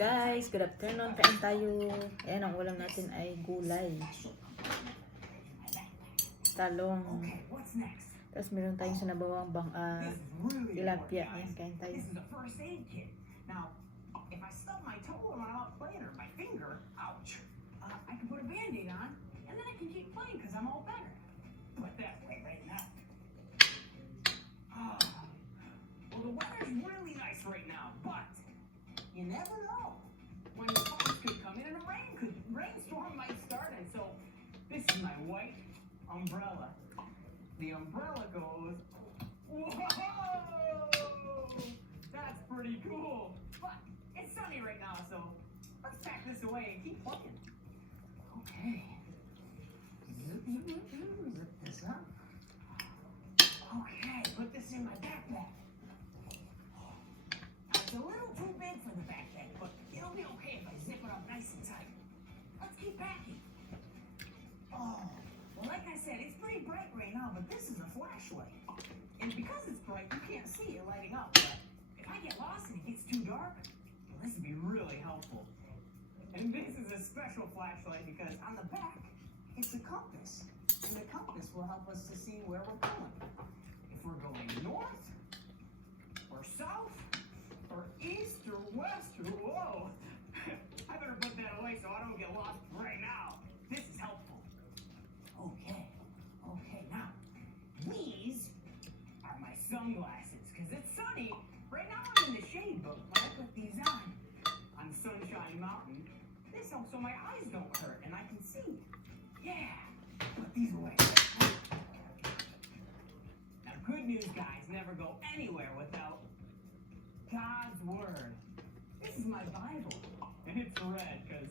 Guys, good afternoon. Kain tayo. Ayan, ang ulam natin ay gulay. Talong. Tapos meron tayong sinabawang tilapia. Ayan, kain tayo. Now, if I stub my toe when I'm out playing or my finger, ouch, I can put a Band-Aid on, and then I can keep playing because I'm all better. Put that way right now. Well, the weather's really nice right now, but you never know. When the clouds could come in and a rainstorm might start, and so this is my white umbrella. The umbrella goes, whoa! That's pretty cool. But it's sunny right now, so let's pack this away and keep playing. Okay. Zip this up. Okay, put this in my backpack. It's a little too big for the backpack, but it'll be okay if I zip it up nice and tight. Let's keep packing. Oh, well, like I said, it's pretty bright right now, but this is a flashlight. And because it's bright, you can't see it lighting up. But if I get lost and it gets too dark, well, this would be really helpful. And this is a special flashlight because on the back, it's a compass. And the compass will help us to see where we're going. If we're going north, or south, or east, or west, or whoa. I better put that away so I don't get lost right now. This is helpful. Okay, now, these are my sunglasses, because it's sunny. Right now I'm in the shade, but when I put these on Sunshine Mountain, this helps so my eyes don't hurt and I can see. Yeah, put these away. Now, good news, guys, never go anywhere without God's Word. This is my Bible, and it's red, because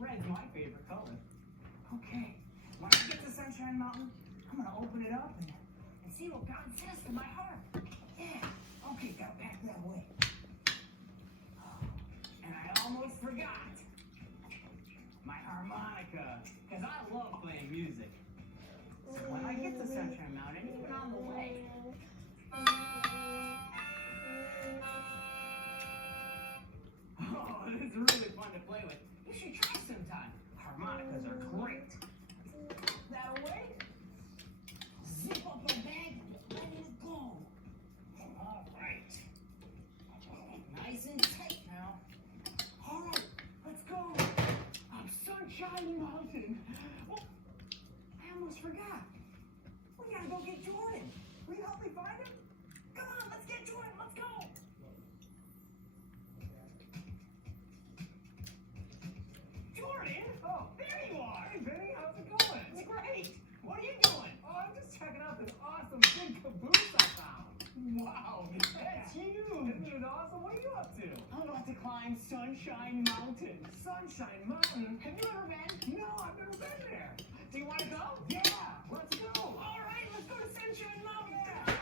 red's my favorite color. Okay, when I get to Sunshine Mountain, I'm going to open it up and see what God says to my heart. Yeah, okay, gotta pack that away. And I almost forgot my harmonica, because I love playing music. So when I get to Sunshine Mountain, even on the way, oh, this is really fun to play with. You should try sometime. Harmonicas are great. That away. Zip up my bag and ready to go. All right. Nice and tight now. All right, let's go. Sunshine Mountain. Oh, I almost forgot. We gotta go get Jordan. Will you help me find him? Come on, let's get Jordan. Let's go. Jordan? Oh, there you are. Hey, Benny, how's it going? It's great. What are you doing? Oh, I'm just checking out this awesome big caboose I found. Wow, that's huge. Isn't it awesome? What are you up to? I'm about to climb Sunshine Mountain. Sunshine Mountain? Have you ever been? No, I've never been there. Do you want to go? Yeah, let's go. All right, let's go to Sunshine Mountain. Yeah.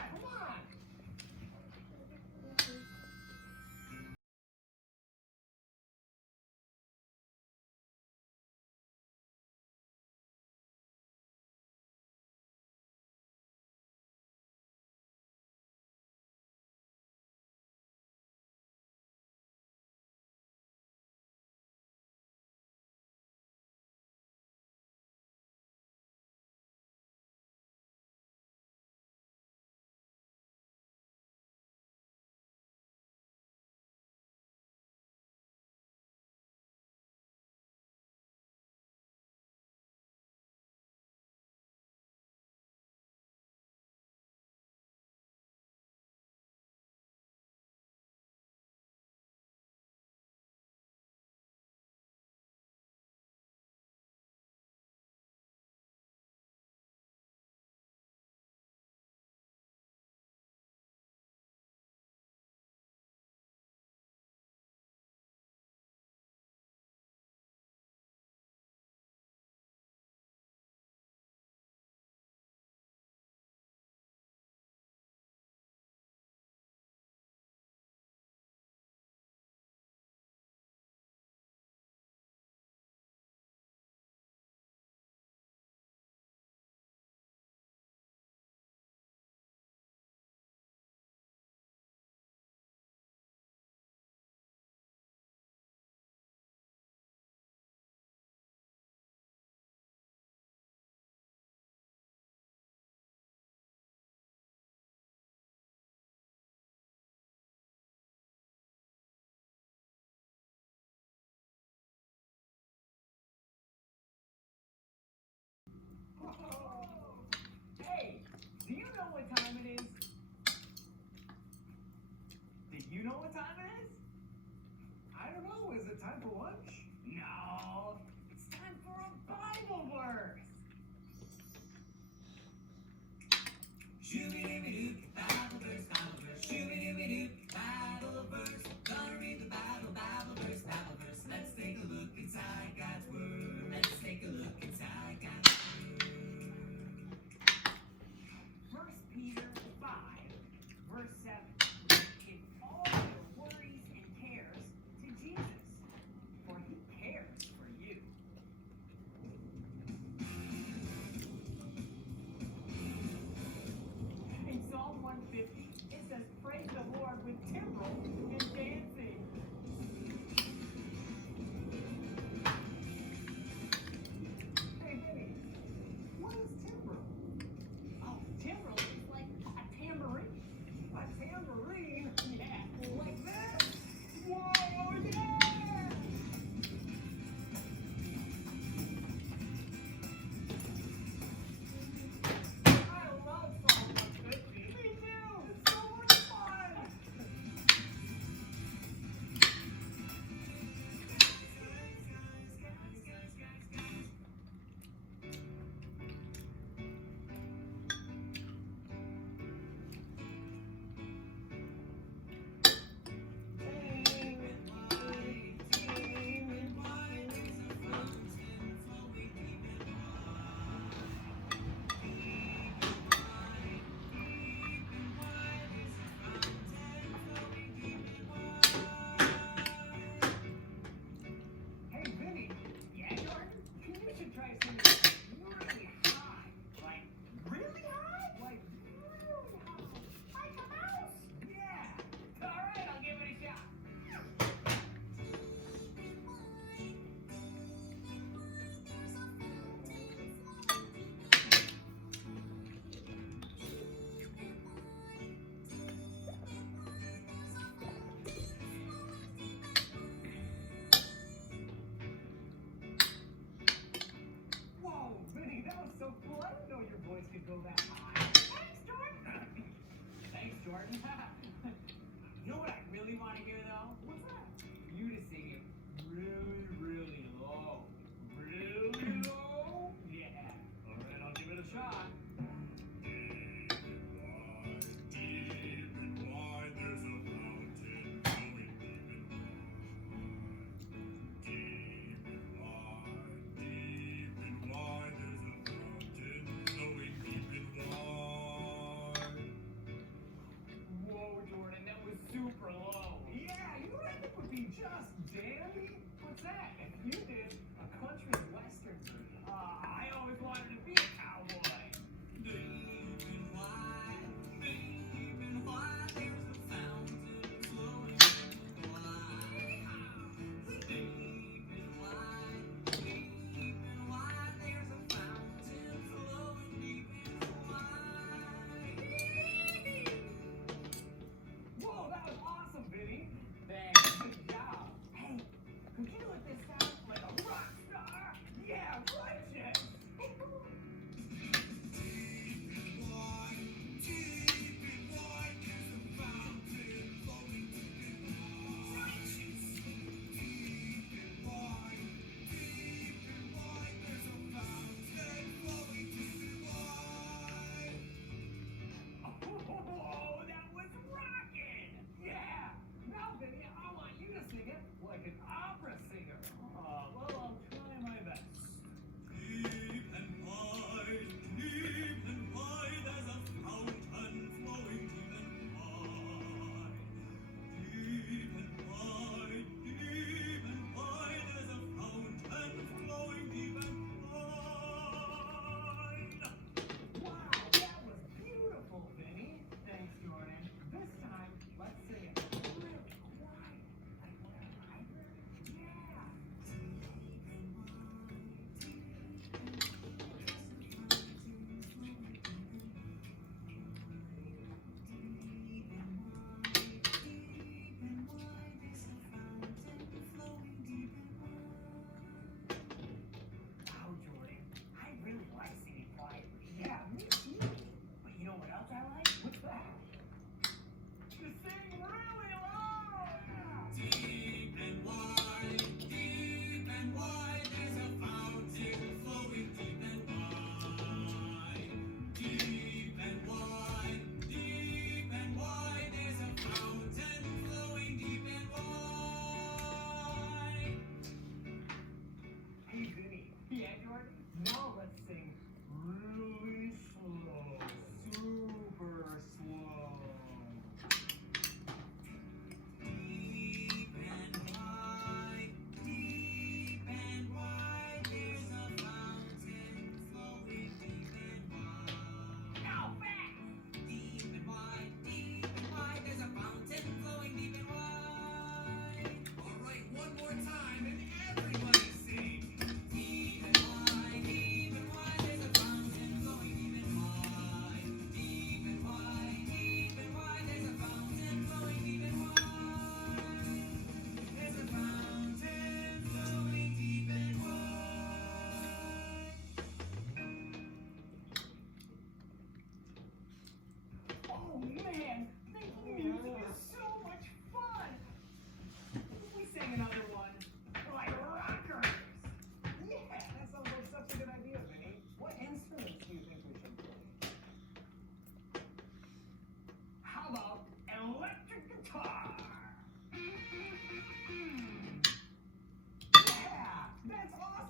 it time for lunch? No, it's time for a Bible verse. Shoo-be-doo-be-doo, Bible verse, Bible verse. Shoo-be-doo-be-doo, Bible verse. Gonna read the Bible, Bible verse, Bible verse. Let's take a look inside God's word. Let's take a look inside God's word. 1 Peter 5, verse 7. Give all your worries and cares to Jesus, for he cares for you.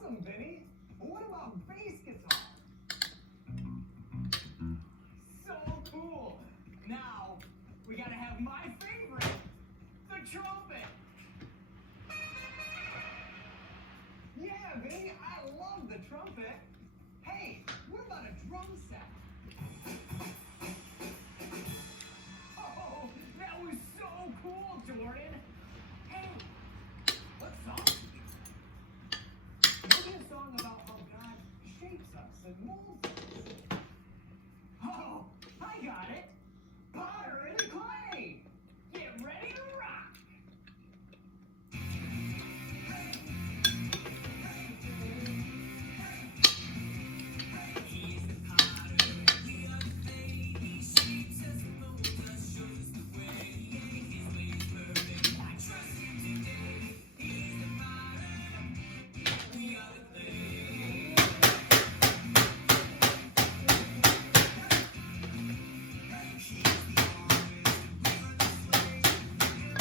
awesome, Vinny. But what about bass guitar? So cool. Now, we gotta have my favorite, the trumpet. Yeah, Vinny, I love the trumpet. Hey, what about a drum set?